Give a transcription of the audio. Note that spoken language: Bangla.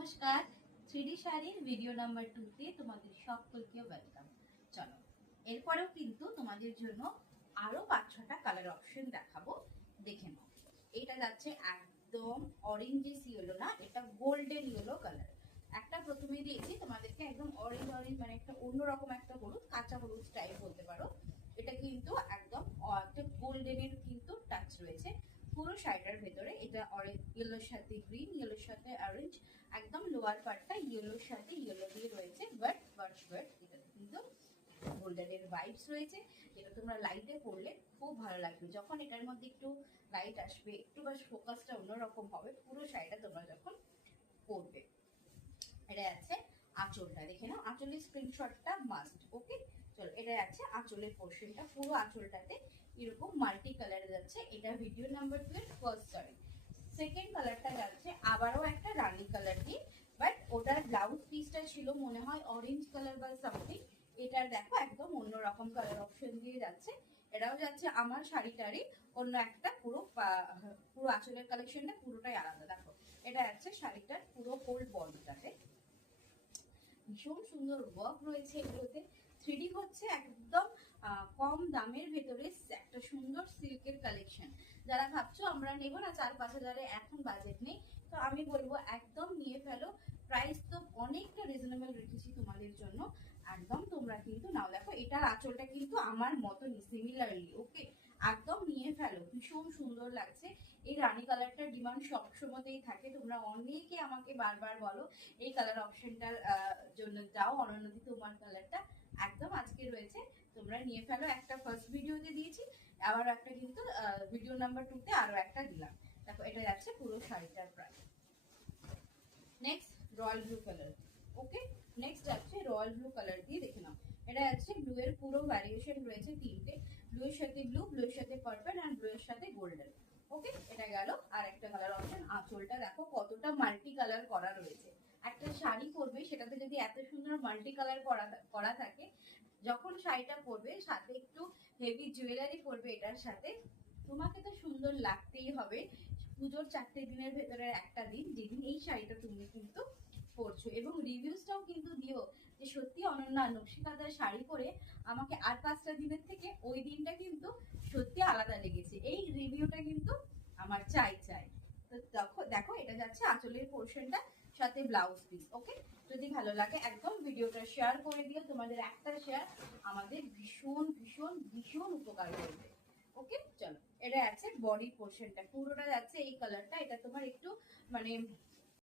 নমস্কার, 3D শাড়ির ভিডিও নাম্বার 2 তে তোমাদের সকলকে ওয়েলকাম। চলো, এরপরেও কিন্তু তোমাদের জন্য আরো 5-6টা কালার অপশন দেখাবো, দেখে নাও। এটা যাচ্ছে একদম অরেঞ্জিস ইয়েলো না, এটা গোল্ডেন ইয়েলো কালার। একটা প্রথমে দিয়েছি তোমাদেরকে একদম অরেঞ্জ মানে একটা অন্যরকম একটা হলুদ, কাঁচা হলুদ স্টাইল বলতে পারো। এটা কিন্তু একদম একটা গোল্ডেনের কিন্তু টাচ রয়েছে পুরো শাড়িটার ভেতরে। এটা অরেঞ্জ ইয়েলোর সাথে গ্রিন, ইয়েলোর সাথে অরেঞ্জ, একদম লোয়ার পার্টটা ইয়েলোর সাথে ইয়েলো দিয়ে রয়েছে, বাট এটা কিন্তু গোল্ডেনের ভাইবস রয়েছে, যেটা তোমরা লাইটে পরলে খুব ভালো লাগবে। যখন এটার মধ্যে একটু লাইট আসবে, একটু বাস ফোকাসটা অন্যরকম হবে পুরো শাড়িটা তোমরা যখন পরবে। এটা আছে আঁচলটা, দেখে নাও, আঁচলের স্ক্রিনশটটা মাস্ট। ওকে, চলো, এটা আছে আঁচলের পোর্শনটা, পুরো আঁচলটাতে এরকম মাল্টি কালার যাচ্ছে। এটা ভিডিও নাম্বার 2 এর ফার্স্ট শাড়ি। সেকেন্ড কালারটা যাচ্ছে আবারও একটা রানী কালার দিয়ে, বাট ওটার ব্লাউজ পিসটা ছিল মনে হয় অরেঞ্জ কালার বা সামথিং। এটার দেখো একদম অন্যরকম কালার অপশন দিয়ে যাচ্ছে। এটাও যাচ্ছে আমার শাড়িটারই অন্য একটা পুরো আঁচলের কালেকশনটা পুরোটাই আলাদা। দেখো, এটা যাচ্ছে শাড়িটার পুরো হোল বডিটাতে ভীষণ সুন্দর ওয়ার্ক রয়েছে এগুলোতে। 3D হচ্ছে একদম কম দামের ভেতরে একটা সুন্দর সিল্কের কালেকশন। যারা ভাবছো আমরা নেবো না 4-5 হাজারে, এখন বাজেট নেই, তো আমি বলবো একদম নিয়ে ফেলো। প্রাইস তো অনেকটা রিজনেবল রেখেছি তোমাদের জন্য, একদম তোমরা কিন্তু নাও। দেখো, এটার আঁচলটা কিন্তু আমার মতনই সিমিলারলি। ওকে, একদম নিয়ে ফেলো, ভীষণ সুন্দর লাগছে। এই রানী কালারটার ডিমান্ড সবসময়তেই থাকে, তোমরা অনেকে আমাকে বারবার বলো এই কালার অপশনটার জন্য যাও অনন্যদি, তোমার কালারটা একদম আজকে রয়েছে, তোমরা নিয়ে ফেলো। একটা ফার্স্ট ভিডিওতে দিয়েছি, আবার একটা কিন্তু ভিডিও নাম্বার 2 তে আরো একটা দিলাম। দেখো, এটা যাচ্ছে পুরো শাড়িটার price. Next royal blue colour. Okay, next যাচ্ছে রয়্যাল ব্লু কালার দিয়ে, দেখে নাও। এটা যাচ্ছে ব্লু এর পুরো ভ্যারিয়েশন রয়েছে তিনটে, ব্লু এর সাথে ব্লু, ব্লু এর সাথে পার্পল এন্ড ব্লু এর সাথে গোল্ডেন। ওকে, এটা গেল। আর একটা কালার অপশন, আঁচলটা দেখো কতটা মাল্টি কালার করা রয়েছে। একটা শাড়ি পরবে, সেটাতে যদি এত সুন্দর মাল্টি কালার করা থাকে, যখন শাড়িটা পরবে সাথে একটু হেভি জুয়েলারি পরবে এটার সাথে, তোমাকে তো সুন্দর লাগতেই হবে। পুজোর 4টে দিনের ভেতরে একটা দিন, যেদিন এই শাড়িটা তুমি কিন্তু পরছো, এবং রিভিউসটাও কিন্তু দিও যে সত্যি অনন্যা নকশিকাঁথার শাড়ি পরে আমাকে আর 5টা দিনের থেকে ওই দিনটা কিন্তু সত্যি আলাদা লেগেছে। এই রিভিউটা কিন্তু আমার চাই। তো দেখো দেখো, এটা যাচ্ছে আঁচলের পোর্শনটা সাথে ব্লাউজ পিস। ওকে, যদি ভালো লাগে একদম ভিডিওটা শেয়ার করে দিও, তোমাদের একটা শেয়ার আমাদের ভীষণ ভীষণ ভীষণ উপকার করবে। ওকে, চলো, এটা আছে বডি পোর্শনটা, পুরোটা যাচ্ছে এই কালারটা। এটা তোমার একটু মানে